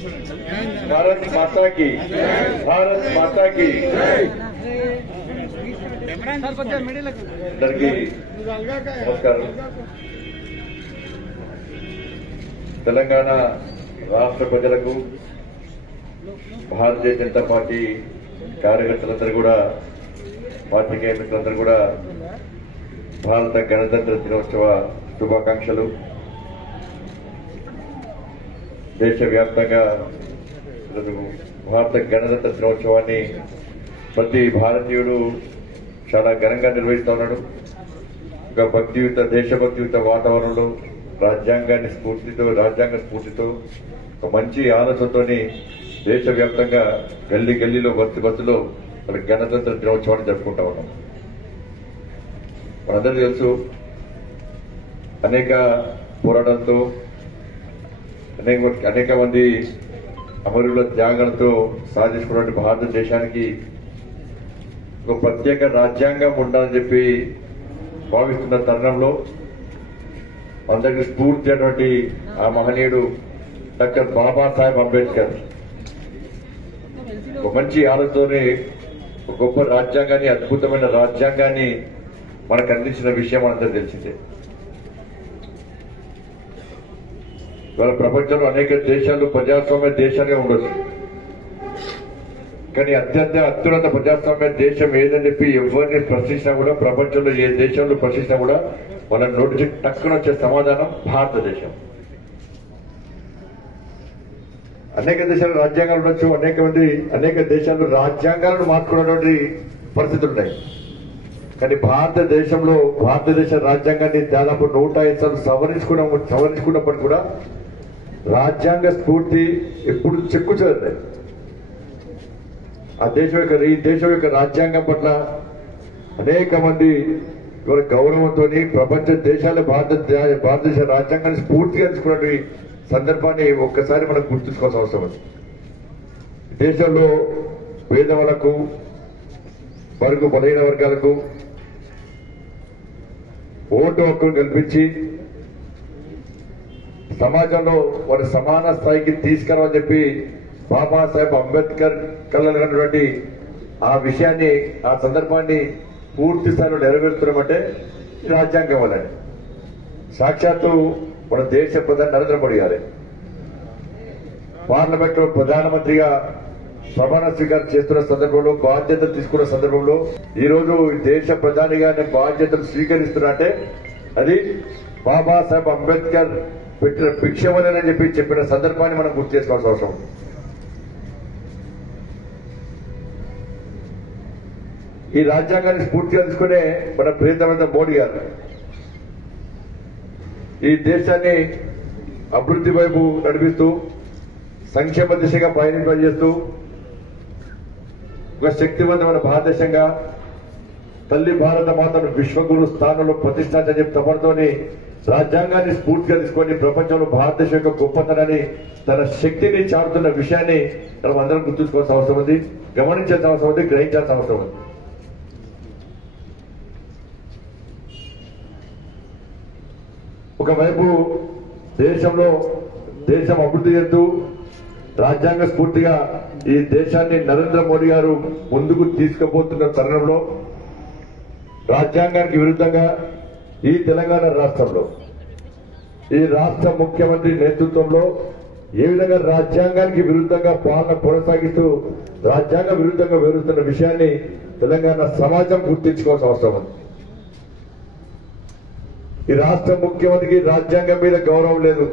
भारत माता की भारत माता की नमस्कार తెలంగాణ రాష్ట్ర ప్రజలకు భారతీయ జనతా పార్టీ కార్యకర్తలందరూ కూడా పార్టీకేయ మిత్రులందరూ కూడా భారత గణతంత్ర దినోత్సవ శుభాకాంక్షలు. దేశవ్యాప్తంగా భారత గణతంత్ర దినోత్సవాన్ని ప్రతి భారతీయుడు చాలా ఘనంగా నిర్వహిస్తున్నాడు. ఒక భక్తియుత దేశభక్తియుత వాతావరణంలో రాజ్యాంగ స్ఫూర్తితో ఒక మంచి ఆలోచనతో దేశవ్యాప్తంగా గల్లీ గల్లీలో బస్సులో గణతంత్ర దినోత్సవాన్ని జరుపుకుంటా ఉన్నాం. మనందరికీ తెలుసు, అనేక పోరాటాలతో అనేక మంది అమరుల త్యాగాలతో సాధించుకున్నటువంటి భారతదేశానికి ఒక ప్రత్యేక రాజ్యాంగం ఉండాలని చెప్పి భావిస్తున్న తరుణంలో అందరికీ స్ఫూర్తి అయినటువంటి ఆ మహనీయుడు డాక్టర్ బాబాసాహెబ్ అంబేద్కర్ ఒక మంచి ఆలోచనతోనే ఒక గొప్ప రాజ్యాంగాన్ని, అద్భుతమైన రాజ్యాంగాన్ని మనకు అందించిన విషయం మనందరూ తెలిసిందే. ఇవాళ ప్రపంచంలో అనేక దేశాలు ప్రజాస్వామ్య దేశాలుగా ఉండొచ్చు, కానీ అత్యున్నత ప్రజాస్వామ్య దేశం ఏదని చెప్పి ఎవరిని ప్రశ్నించినా కూడా, ప్రపంచంలో ఏ దేశంలో ప్రశ్నించినా కూడా మన నోటి టక్కున వచ్చే సమాధానం భారతదేశం. అనేక దేశాలు రాజ్యాంగాలు ఉండొచ్చు, అనేక దేశాల్లో రాజ్యాంగాలను మార్చుకున్నటువంటి పరిస్థితులు ఉన్నాయి. కానీ భారతదేశ రాజ్యాంగాన్ని దాదాపు 105 సార్లు సవరించుకున్నప్పటికీ కూడా రాజ్యాంగ స్ఫూర్తి ఎప్పుడు చెక్కుచేరలేదు. ఈ దేశం యొక్క రాజ్యాంగం పట్ల అనేక మంది గౌరవంతో ప్రపంచ దేశాలు భారతదేశ రాజ్యాంగాన్ని స్ఫూర్తిగా తీసుకున్న సందర్భాన్ని ఒక్కసారి మనం గుర్తుంచుకోవాల్సిన అవసరం ఉంది. దేశంలో పేదవాళ్లకు, బడుగు బలహీన వర్గాలకు ఓటు హక్కును కల్పించి సమాజంలో వారి సమాన స్థాయికి తీసుకురావని చెప్పి బాబాసాహెబ్ అంబేద్కర్ కలగనటువంటి ఆ విషయాన్ని, ఆ సందర్భాన్ని పూర్తి స్థాయిలో నెరవేరుతున్నామంటే రాజ్యాంగం వల్లనే. సాక్షాత్తు మన దేశ ప్రధాని నరేంద్ర మోడీ గారే పార్లమెంట్ లో ప్రధానమంత్రిగా ప్రమాణ స్వీకారం చేస్తున్న సందర్భంలో, బాధ్యతలు తీసుకున్న సందర్భంలో ఈ రోజు దేశ ప్రధానిగా బాధ్యతలు స్వీకరిస్తున్నట్టే అది బాబాసాహెబ్ అంబేద్కర్ పెట్టిన భిక్షమని చెప్పిన సందర్భాన్ని మనం గుర్తు చేసుకోవాల్సిన అవసరం ఉంది. ఈ రాజ్యాంగాన్ని స్ఫూర్తిగా తీసుకునే మన ప్రియతమైన మోడీ గారు ఈ దేశాన్ని అభివృద్ధి వైపు నడిపిస్తూ, సంక్షేమ దిశగా పయనింపజేస్తూ ఒక శక్తివంతమైన భారతదేశంగా తల్లి భారత మాతను విశ్వగురు స్థానంలో ప్రతిష్ఠించని చెప్పి తపనతోని రాజ్యాంగాన్ని స్ఫూర్తిగా తీసుకొని ప్రపంచంలో భారతదేశం యొక్క గొప్పతనాన్ని, తన శక్తిని చాటుతున్న విషయాన్ని మనం అందరం గుర్తుంచుకోవాల్సిన అవసరం ఉంది, గమనించాల్సిన అవసరం ఉంది, గ్రహించాల్సిన అవసరం ఉంది. ఒకవైపు దేశం అభివృద్ధి చేస్తూ రాజ్యాంగ స్ఫూర్తిగా ఈ దేశాన్ని నరేంద్ర మోడీ గారు ముందుకు తీసుకుపోతున్న తరుణంలో రాజ్యాంగానికి విరుద్ధంగా ఈ తెలంగాణ రాష్ట్రంలో ఈ రాష్ట్ర ముఖ్యమంత్రి నేతృత్వంలో ఏ విధంగా రాజ్యాంగానికి విరుద్ధంగా పాలన కొనసాగిస్తూ రాజ్యాంగ విరుద్ధంగా వివరిస్తున్న విషయాన్ని తెలంగాణ సమాజం గుర్తించుకోవాల్సిన అవసరం ఉంది. ఈ రాష్ట్ర ముఖ్యమంత్రికి రాజ్యాంగం మీద గౌరవం లేదు,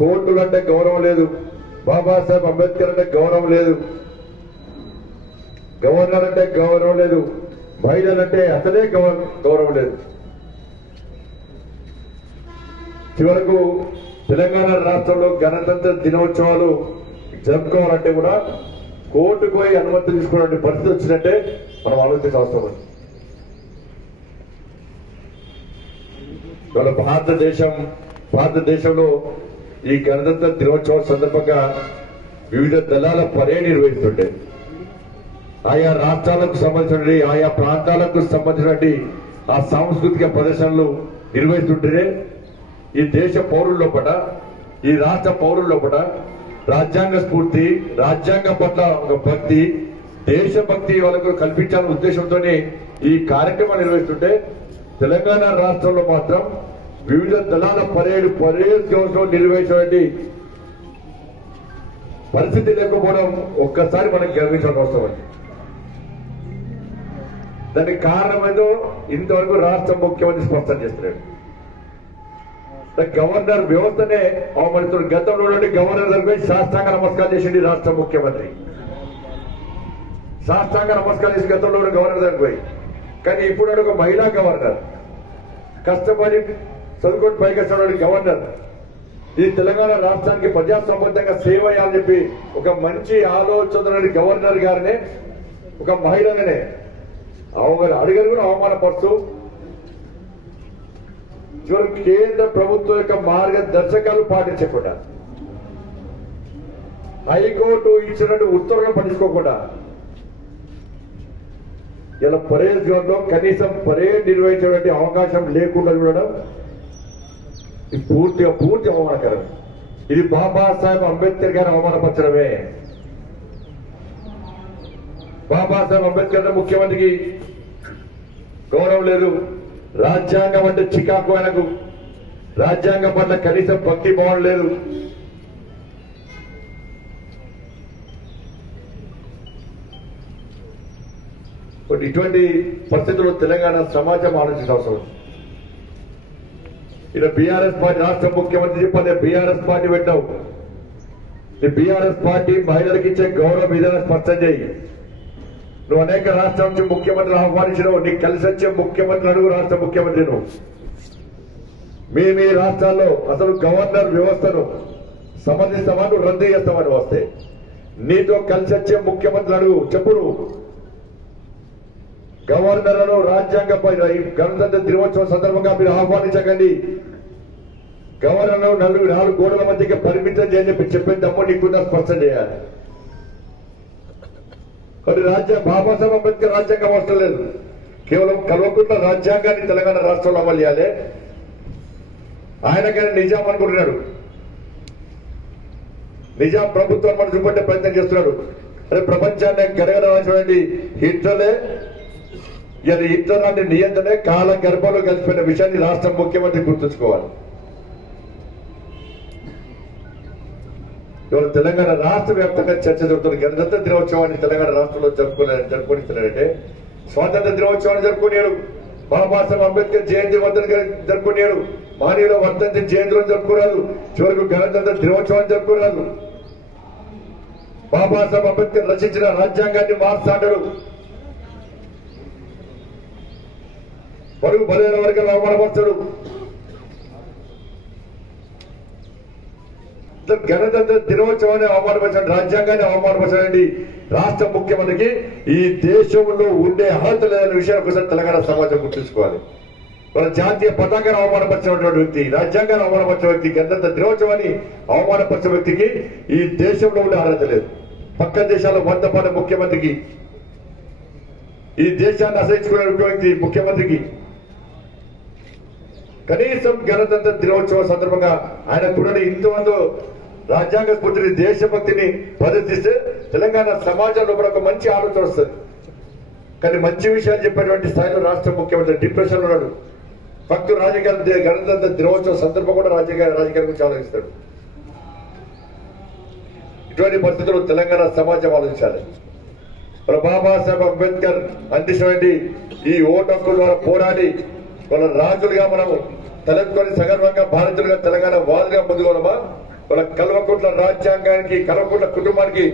కోర్టులంటే గౌరవం లేదు, బాబాసాహెబ్ అంబేద్కర్ అంటే గౌరవం లేదు, గవర్నర్ అంటే గౌరవం లేదు, మహిళలంటే అసలే గౌరవం లేదు. చివరకు తెలంగాణ రాష్ట్రంలో గణతంత్ర దినోత్సవాలు జరుపుకోవాలంటే కూడా కోర్టుకు పోయి అనుమతి తీసుకునే పరిస్థితి వచ్చినట్టే మనం ఆలోచించాల్సిన అవసరం ఉంది. ఇవాళ భారతదేశంలో ఈ గణతంత్ర దినోత్సవం సందర్భంగా వివిధ దళాల పరేడ్ నిర్వహిస్తుంటే, ఆయా రాష్ట్రాలకు సంబంధించిన, ఆయా ప్రాంతాలకు సంబంధించినటువంటి ఆ సాంస్కృతిక ప్రదర్శనలు నిర్వహిస్తుంటేనే ఈ దేశ పౌరుల లోపల ఈ రాష్ట్ర పౌరుల లోపల రాజ్యాంగ స్ఫూర్తి, రాజ్యాంగం పట్ల ఒక భక్తి, దేశభక్తి వాళ్ళకు కల్పించాలనే ఉద్దేశంతో ఈ కార్యక్రమాన్ని నిర్వహిస్తుంటే తెలంగాణ రాష్ట్రంలో మాత్రం వివిధ దళాల పరేడ్ గ్రౌండ్స్ లో నిర్వహించినటువంటి పరిస్థితి లేకపోవడం ఒక్కసారి మనం గర్వించాల్సిన అవసరం ఉంది. దానికి కారణమేదో ఇంతవరకు రాష్ట్ర ముఖ్యమంత్రి స్పష్టం చేస్తున్నాడు. గవర్నర్ వ్యవస్థనే అవమానిస్తున్నారు. గతంలో గవర్నర్ దగ్గర శాస్త్రాంగ నమస్కారం చేసింది రాష్ట్ర ముఖ్యమంత్రి. శాస్త్రాంగ నమస్కారం చేసి గతంలో గవర్నర్ దగ్గర పోయి, కానీ ఇప్పుడు ఒక మహిళా గవర్నర్, కష్టపడి చదువుకొని పైకి వచ్చిన గవర్నర్ ఈ తెలంగాణ రాష్ట్రానికి ప్రజాస్వామ్యంగా సేవ చేయాలని చెప్పి ఒక మంచి ఆలోచన గవర్నర్ గారినే ఒక మహిళనే అడిగారు కూడా అవమానపరుస్తూ చివరికి కేంద్ర ప్రభుత్వం యొక్క మార్గదర్శకాలు పాటించకుండా, హైకోర్టు ఇచ్చినట్టు ఉత్తర్వులను పట్టించుకోకుండా ఇలా పరేడ్ గ్రౌండ్ లో కనీసం పరేడ్ నిర్వహించేటువంటి అవకాశం లేకుండా చూడడం పూర్తి అవమానకరం. ఇది బాబాసాహెబ్ అంబేద్కర్ గారిని అవమానపరచడమే. బాబాసాహెబ్ అంబేద్కర్ ముఖ్యమంత్రికి గౌరవం లేదు. రాజ్యాంగం అంటే చికాకు, ఆయనకు రాజ్యాంగం పట్ల కనీసం భక్తి భావం లేదు. ఇటువంటి పరిస్థితుల్లో తెలంగాణ సమాజం ఆలోచించిన అవసరం. ఇక్కడ బీఆర్ఎస్ పార్టీ రాష్ట్ర ముఖ్యమంత్రి చెప్పాలి, బీఆర్ఎస్ పార్టీ పెట్టావు. ఈ బీఆర్ఎస్ పార్టీ మహిళలకు ఇచ్చే గౌరవం ఏదైనా స్పష్టం చేయి. నువ్వు అనేక రాష్ట్రాల నుంచి ముఖ్యమంత్రులు ఆహ్వానించినావు, నీకు కలిసి వచ్చే ముఖ్యమంత్రి అడుగు రాష్ట్ర ముఖ్యమంత్రి. నువ్వు మీ రాష్ట్రాల్లో అసలు గవర్నర్ వ్యవస్థను సమర్థిస్తావా, నువ్వు రద్దు చేస్తామని వస్తే నీతో కలిసి వచ్చే ముఖ్యమంత్రి అడుగు. చెప్పుడు గవర్నర్లను రాజ్యాంగ గణతంత్ర దినోత్సవం సందర్భంగా మీరు ఆహ్వానించకండి. గవర్నర్ను 4 గోడల మధ్యకి పరిమితం చేయని చెప్పి చెప్పే దమ్ము నీకుందా స్పష్టం చేయాలి. కానీ బాబాసాహెబ్ అంబేద్కర్ రాజ్యాంగం అవసరం లేదు. కేవలం కల్వకుంట్ల రాజ్యాంగాన్ని తెలంగాణ రాష్ట్రంలో అమలు చేయాలి. ఆయనకైనా నిజాం అనుకుంటున్నాడు. నిజాం ప్రభుత్వాన్ని మనం చూపట్టే ప్రయత్నం చేస్తున్నాడు. అదే ప్రపంచాన్ని గడగడవలసినటువంటి హిట్లరే, ఇది హిట్లర్ లాంటి నియంత్రణ కాల గర్భంలో కలిసిపోయిన విషయాన్ని రాష్ట్ర ముఖ్యమంత్రి గుర్తుంచుకోవాలి. ఇవాళ తెలంగాణ రాష్ట్ర వ్యాప్తంగా చర్చ జరుగుతుంది. గణతంత్ర దినోత్సవాన్ని తెలంగాణ రాష్ట్రంలో జరుపుకుంటున్నారంటే స్వాతంత్ర దినోత్సవాన్ని జరుపుకునేరు, బాబాసాహెబ్ అంబేద్కర్ జయంతి జరుపుకునేరు, మహనీయుల వర్ధంతి జయంతులను జరుపుకోరాదు, చివరకు గణతంత్ర దినోత్సవాన్ని జరుపుకోరాదు. బాబాసాహెబ్ అంబేద్కర్ రచించిన రాజ్యాంగాన్ని మార్చాడు. పరుగు బలైన వర్గాలు అవమానపరచడు. గణతంత్ర దినోత్సవాన్ని అవమానపరచండి, రాజ్యాంగాన్ని అవమానపరచండి. రాష్ట్ర ముఖ్యమంత్రికి ఈ దేశంలో ఉండే అర్హత లేదనే విషయాన్ని ఒకసారి తెలంగాణ సమాజం గుర్తుంచుకోవాలి. వాళ్ళ జాతీయ పతాకాన్ని అవమానపరిచినటువంటి వ్యక్తి, రాజ్యాంగాన్ని అవమానపరిచిన వ్యక్తి, గణతంత్ర దినోత్సవాన్ని అవమానపరిచిన వ్యక్తికి ఈ దేశంలో ఉండే అర్హత లేదు. పక్క దేశాల్లో వందపడ్డ ముఖ్యమంత్రికి, ఈ దేశాన్ని అసహించుకునే ముఖ్యమంత్రికి కనీసం గణతంత్ర దినోత్సవం సందర్భంగా ఆయన కూడా ఇంతమంది రాజ్యాంగ స్ఫూర్తిని, దేశభక్తిని ప్రదర్శిస్తే తెలంగాణ సమాజంలో కూడా ఒక మంచి ఆలోచన వస్తుంది. కానీ మంచి విషయాలు చెప్పేటువంటి స్థాయిలో రాష్ట్ర ముఖ్యమంత్రి డిప్రెషన్ ఉన్నాడు. భక్తులు రాజకీయాలు గణతంత్ర దినోత్సవం సందర్భం కూడా రాజకీయాల గురించి ఆలోచిస్తాడు. ఇటువంటి పరిస్థితుల్లో తెలంగాణ సమాజం ఆలోచించాలి. బాబాసాహెబ్ అంబేద్కర్ అందించినటువంటి ఈ ఓటు హక్కుల ద్వారా పోరాడి వాళ్ళ రాజులుగా మనం తలెత్తుకొని సగర్వంగా భారతీయులుగా తెలంగాణ వాదులుగా ముందుకోవడమా, వాళ్ళ కల్వకుంట్ల రాజ్యాంగానికి, కల్వకుంట్ల కుటుంబానికి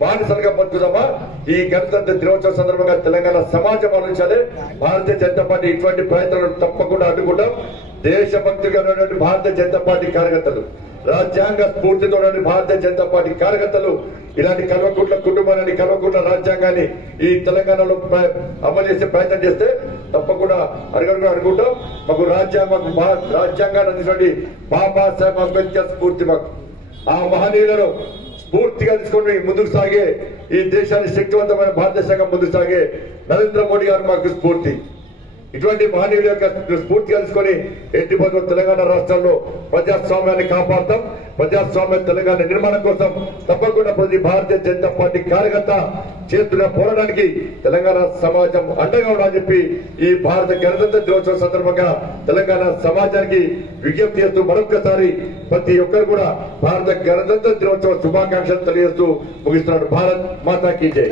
బానిసలుగా బతుకుదామా? ఈ గణతంత్ర దినోత్సవం సందర్భంగా తెలంగాణ సమాజం ఆలోచించాలి. భారతీయ జనతా పార్టీ ఇటువంటి ప్రయత్నాలను తప్పకుండా అడ్డుకుంటాం. దేశభక్తిగా ఉన్నటువంటి భారతీయ జనతా పార్టీ కార్యకర్తలు, రాజ్యాంగ స్ఫూర్తితో భారతీయ జనతా పార్టీ కార్యకర్తలు ఇలాంటి కల్వకుంట్ల కుటుంబాన్ని, కల్వకుంట్ల రాజ్యాంగాన్ని ఈ తెలంగాణలో అమలు చేసే ప్రయత్నం చేస్తే తప్పకుండా అడుగుంటాం. మాకు రాజ్యాంగాన్ని అందించినటువంటి బాబాసాహెబ్ అంబేద్కర్ స్ఫూర్తి, మాకు ఆ మహనీయులను స్ఫూర్తిగా తీసుకొని ముందుకు సాగే ఈ దేశాన్ని శక్తివంతమైన భారతదేశంగా ముందుకు సాగే నరేంద్ర మోడీ గారు మాకు స్ఫూర్తి. ఇటువంటి మహనీయుల యొక్క స్ఫూర్తి తెలుసుకొని ఎట్టి బదులు తెలంగాణ రాష్ట్రంలో ప్రజాస్వామ్యాన్ని కాపాడతాం. ప్రజాస్వామ్య తెలంగాణ నిర్మాణం కోసం తప్పకుండా ప్రతి భారతీయ జనతా పార్టీ కార్యకర్త చేస్తున్న పోరాటానికి తెలంగాణ సమాజం అండగా ఉండాలని చెప్పి ఈ భారత గణతంత్ర దినోత్సవం సందర్భంగా తెలంగాణ సమాజానికి విజ్ఞప్తి చేస్తూ మరొకసారి ప్రతి ఒక్కరు కూడా భారత గణతంత్ర దినోత్సవ శుభాకాంక్షలు తెలియజేస్తూ ముగిస్తున్నాడు. భారత్ మాతా కీ జై.